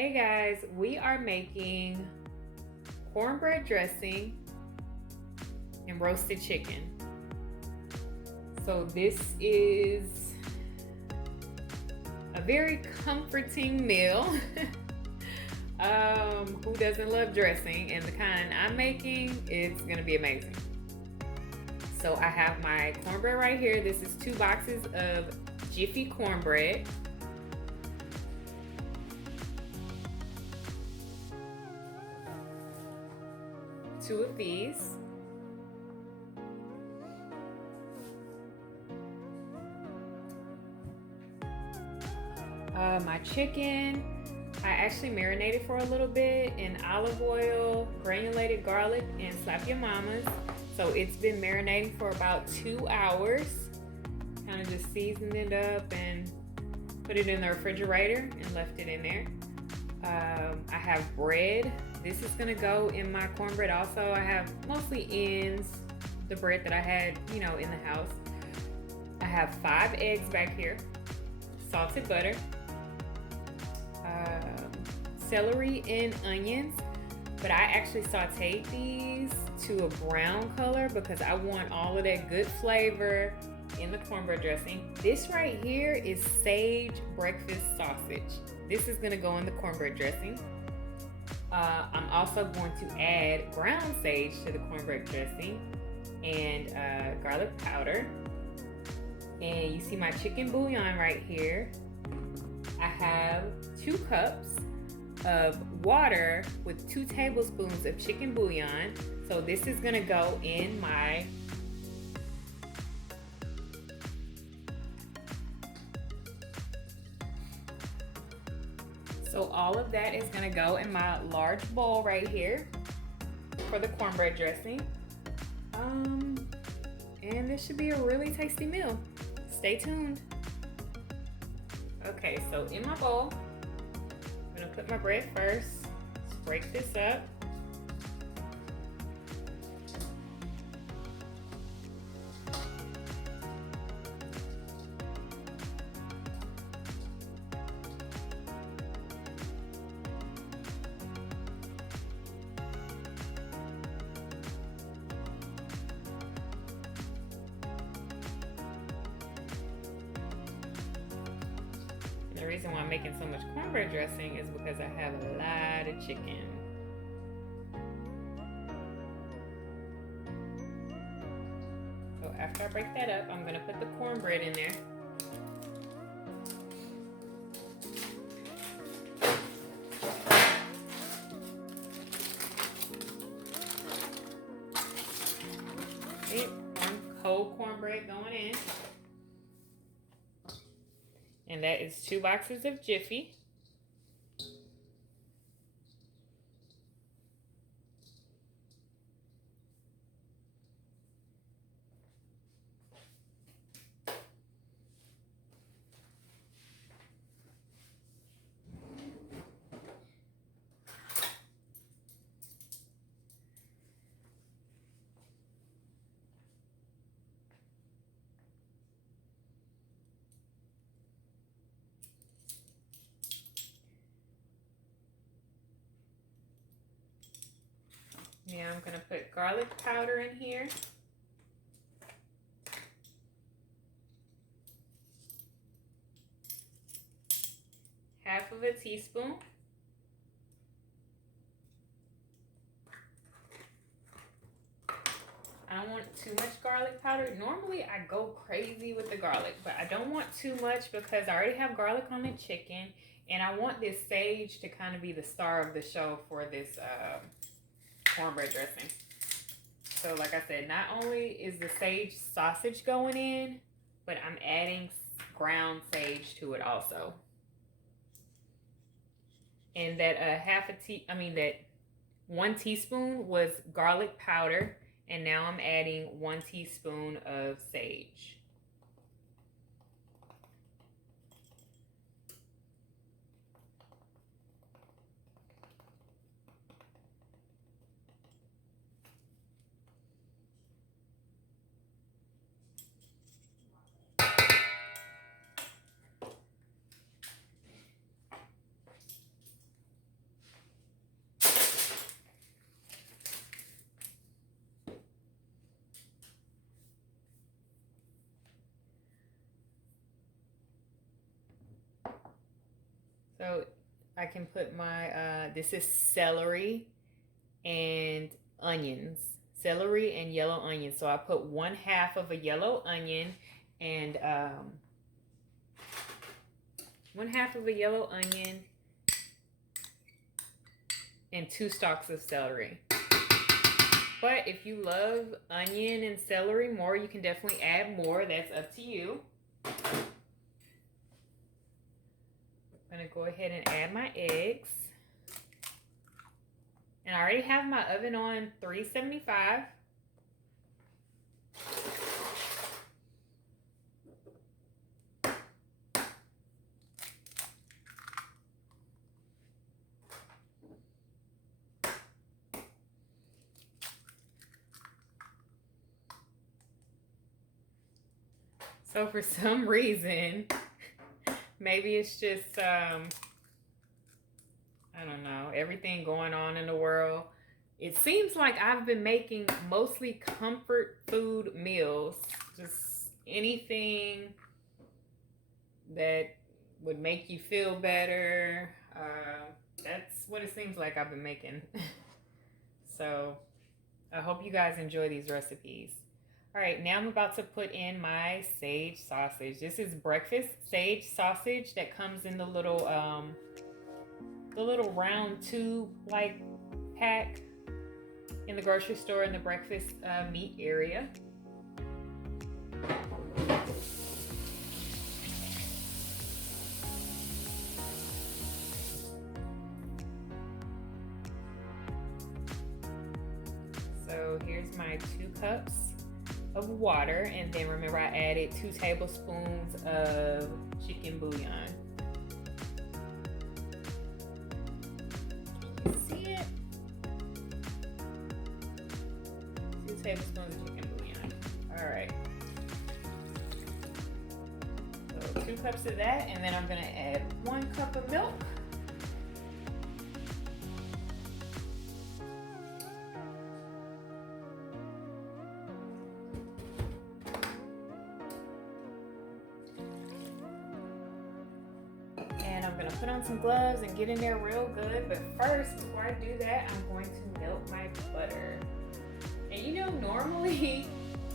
Hey guys, we are making cornbread dressing and roasted chicken. So this is a very comforting meal. Who doesn't love dressing? And the kind I'm making, it's gonna be amazing. So I have my cornbread right here. This is 2 boxes of Jiffy cornbread. Two of these. My chicken, I actually marinated for a little bit in olive oil, granulated garlic, and Slap Your Mamas. So it's been marinating for about 2 hours. Kind of just seasoned it up and put it in the refrigerator and left it in there. I have bread. This is gonna go in my cornbread also. I have mostly ends, the bread that I had, in the house. I have 5 eggs back here, salted butter, celery and onions, but I actually sauteed these to a brown color because I want all of that good flavor in the cornbread dressing. This right here is sage breakfast sausage. This is gonna go in the cornbread dressing. I'm also going to add ground sage to the cornbread dressing and garlic powder. And you see my chicken bouillon right here. I have 2 cups of water with 2 tablespoons of chicken bouillon. So this is gonna go in my So all of that is gonna go in my large bowl right here for the cornbread dressing. And this should be a really tasty meal. Stay tuned. Okay, so in my bowl, I'm gonna put my bread first. Let's break this up. The reason why I'm making so much cornbread dressing is because I have a lot of chicken. So after I break that up, I'm gonna put the cornbread in there. One cold cornbread going in. And that is 2 boxes of Jiffy. Now I'm gonna put garlic powder in here. Half of a teaspoon. I don't want too much garlic powder. Normally I go crazy with the garlic, but I don't want too much because I already have garlic on the chicken, and I want this sage to kind of be the star of the show for this cornbread dressing. So like I said, not only is the sage sausage going in, but I'm adding ground sage to it also. And that that 1 teaspoon was garlic powder, and now I'm adding 1 teaspoon of sage. So I can put my, this is celery and onions. Celery and yellow onions. So I put 1/2 of a yellow onion and 1/2 of a yellow onion and 2 stalks of celery. But if you love onion and celery more, you can definitely add more. That's up to you. I'm gonna go ahead and add my eggs. And I already have my oven on 375. So for some reason, maybe it's just, I don't know, everything going on in the world. It seems like I've been making mostly comfort food meals. Just anything that would make you feel better. That's what it seems like I've been making. So I hope you guys enjoy these recipes. All right, now I'm about to put in my sage sausage. This is breakfast sage sausage that comes in the little round tube like pack in the grocery store in the breakfast meat area. So here's my 2 cups of water, and then remember I added 2 tablespoons of chicken bouillon. Can you see it? 2 tablespoons of chicken bouillon. All right. So 2 cups of that, and then I'm gonna add 1 cup of milk. And I'm gonna put on some gloves and get in there real good. But first, before I do that, I'm going to melt my butter. And you know, normally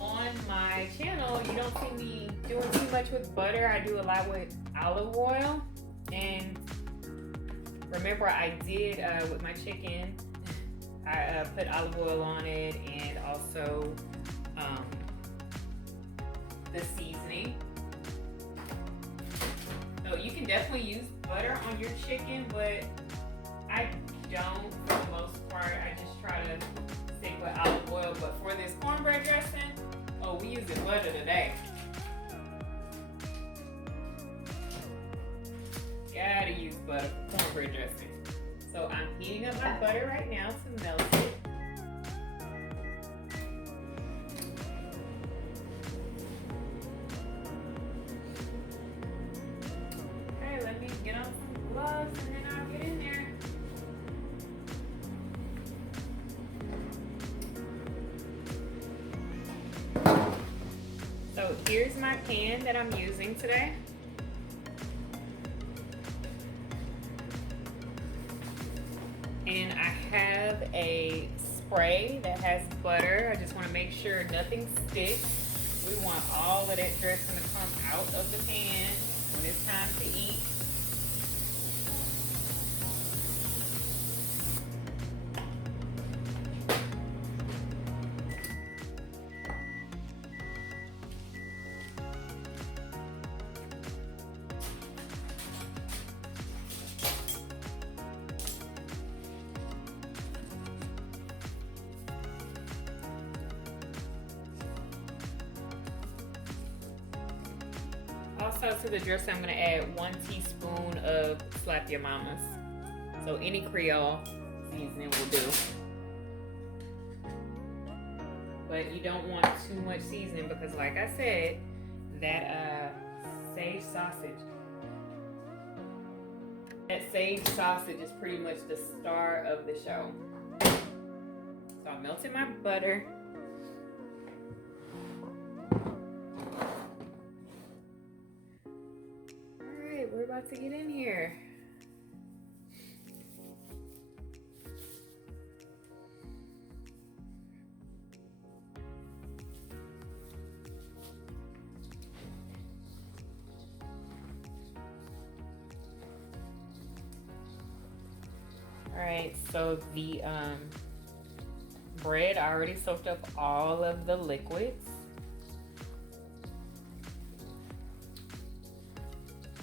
on my channel, you don't see me doing too much with butter. I do a lot with olive oil. And remember, I did with my chicken, I put olive oil on it, and also the seasoning. So you can definitely use butter on your chicken, but I don't for the most part. I just try to stick with olive oil. But for this cornbread dressing, oh, we using butter today. Gotta use butter for cornbread dressing. So I'm heating up my butter right now to melt it. Okay, let me get on some gloves and then I'll get in there. So here's my pan that I'm using today. And I have a spray that has butter. I just want to make sure nothing sticks. We want all of that dressing to come out of the pan when it's time to eat. Also to the dressing, I'm going to add 1 teaspoon of Slap Your Mamas. So any Creole seasoning will do. But you don't want too much seasoning because like I said, that sage sausage is pretty much the star of the show. So I melted my butter. We're about to get in here. Alright, so the bread, I already soaked up all of the liquids.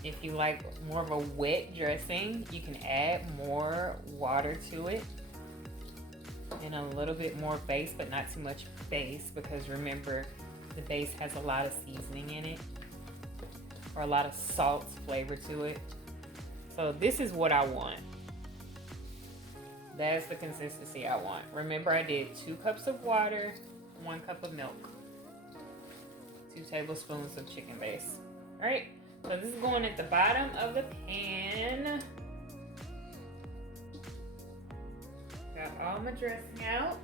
If you like more of a wet dressing, you can add more water to it and a little bit more base, but not too much base, because remember, the base has a lot of seasoning in it, or a lot of salt flavor to it. So this is what I want. That's the consistency I want. Remember, I did 2 cups of water, 1 cup of milk, 2 tablespoons of chicken base. All right, so this is going at the bottom of the pan. Got all my dressing out.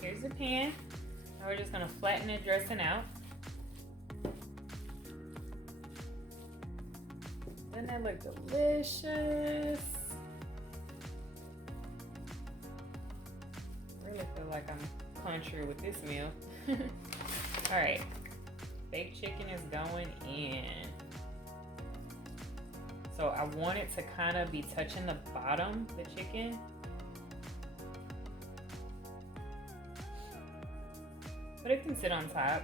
Here's the pan. Now we're just gonna flatten the dressing out. Doesn't that look delicious? I really feel like I'm country with this meal. All right, baked chicken is going in. So I want it to kind of be touching the bottom, the chicken. But it can sit on top.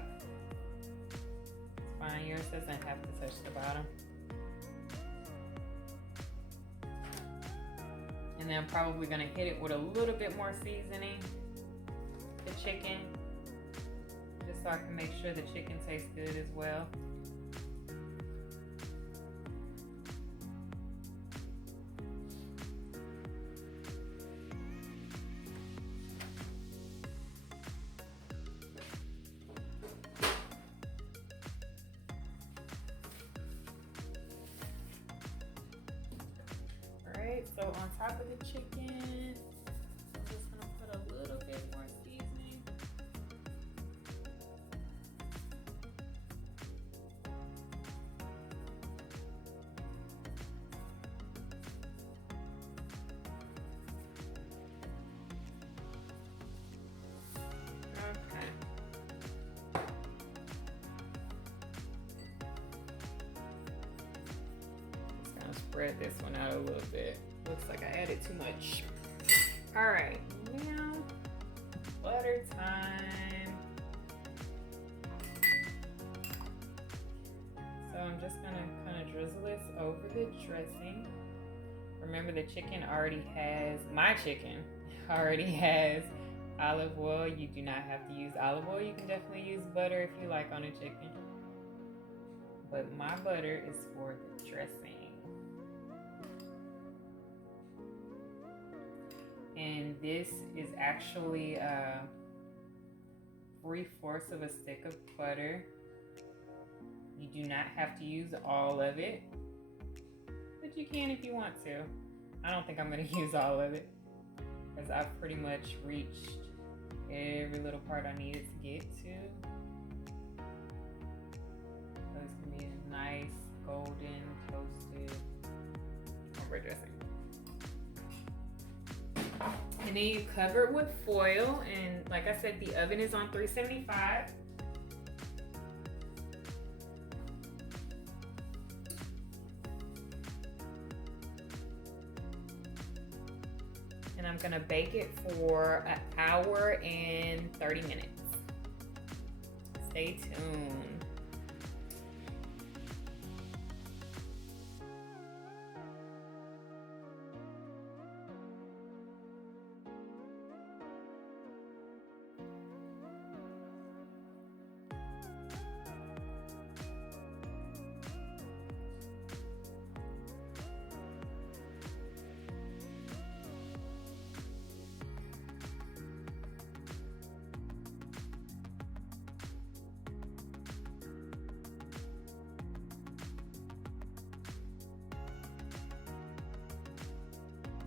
It's fine, yours doesn't have to touch the bottom. And then I'm probably gonna hit it with a little bit more seasoning, the chicken, just so I can make sure the chicken tastes good as well. Alright, so on top of the chicken, I'm just gonna put a little bit more seasoning. Okay. Just gonna spread this one out a little bit. Looks like I added too much. All right, now butter time. So I'm just gonna kind of drizzle this over the dressing. Remember, the chicken already has, my chicken already has olive oil. You do not have to use olive oil. You can definitely use butter if you like on a chicken. But my butter is for the dressing. And this is actually 3/4 of a stick of butter. You do not have to use all of it, but you can if you want to. I don't think I'm going to use all of it, because I've pretty much reached every little part I needed to get to. So it's going to be a nice golden toasted cornbread dressing. And then you cover it with foil, and like I said, the oven is on 375. And I'm gonna bake it for 1 hour and 30 minutes. Stay tuned.